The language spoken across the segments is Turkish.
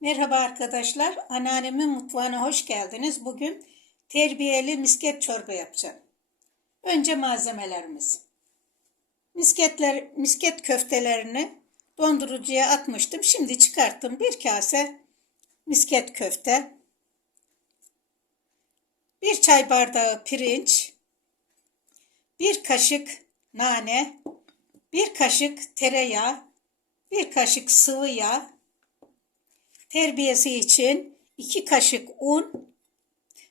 Merhaba arkadaşlar. Anneannemin mutfağına hoş geldiniz. Bugün terbiyeli misket çorba yapacağım. Önce malzemelerimiz. Misketler, misket köftelerini dondurucuya atmıştım. Şimdi çıkarttım. Bir kase misket köfte. Bir çay bardağı pirinç. Bir kaşık nane. Bir kaşık tereyağı. Bir kaşık sıvı yağ terbiyesi için 2 kaşık un,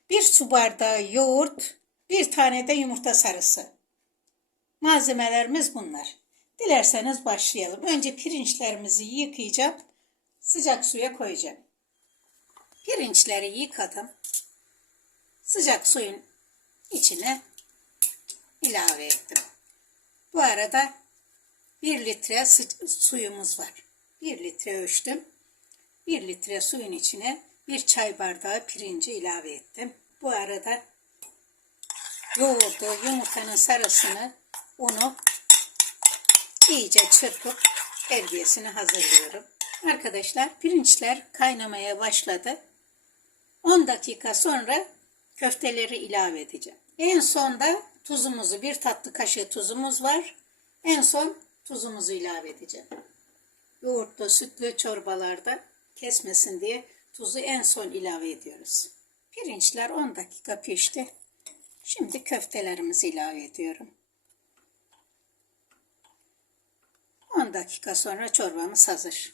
1 su bardağı yoğurt, 1 tane de yumurta sarısı. Malzemelerimiz bunlar. Dilerseniz başlayalım. Önce pirinçlerimizi yıkayacağım. Sıcak suya koyacağım. Pirinçleri yıkadım. Sıcak suyun içine ilave ettim. Bu arada 1 litre suyumuz var. 1 litre ölçtüm. 1 litre suyun içine bir çay bardağı pirinci ilave ettim. Bu arada yoğurdu, yumurtanın sarısını, unu iyice çırpıp terbiyesini hazırlıyorum. Arkadaşlar pirinçler kaynamaya başladı. 10 dakika sonra köfteleri ilave edeceğim. En sonda tuzumuzu, bir tatlı kaşığı tuzumuz var. En son tuzumuzu ilave edeceğim. Yoğurtlu, sütlü çorbalarda kesmesin diye tuzu en son ilave ediyoruz. Pirinçler 10 dakika pişti. Şimdi köftelerimizi ilave ediyorum. 10 dakika sonra çorbamız hazır.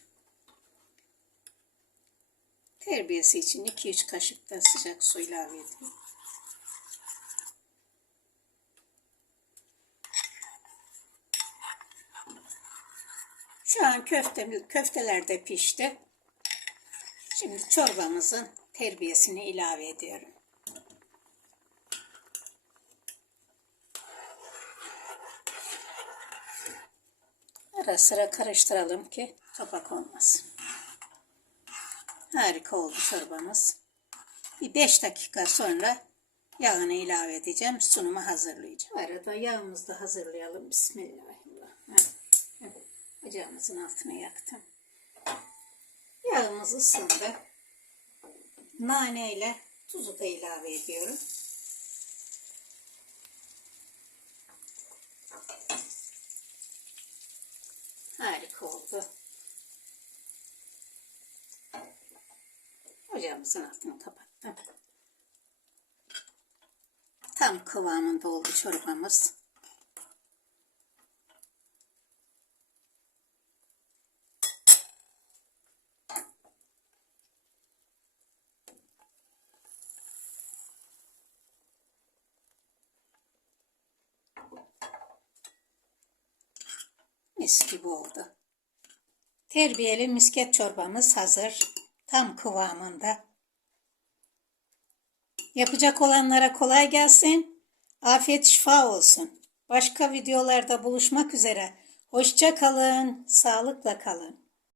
Terbiyesi için 2-3 kaşık da sıcak su ilave ediyorum. Şu an köfte, köfteler de pişti. Şimdi çorbamızın terbiyesini ilave ediyorum. Ara sıra karıştıralım ki kapak olmasın. Harika oldu çorbamız. Bir 5 dakika sonra yağını ilave edeceğim. Sunumu hazırlayacağım. Arada yağımızı da hazırlayalım. Bismillahirrahmanirrahim. Ocağımızın altını yaktım. Yağımız ısındı. Nane ile tuzu da ilave ediyorum. Harika oldu. Ocağımızın altını kapattım. Tam kıvamında oldu çorbamız. Mis gibi oldu. Terbiyeli misket çorbamız hazır. Tam kıvamında. Yapacak olanlara kolay gelsin. Afiyet şifa olsun. Başka videolarda buluşmak üzere. Hoşça kalın, sağlıkla kalın.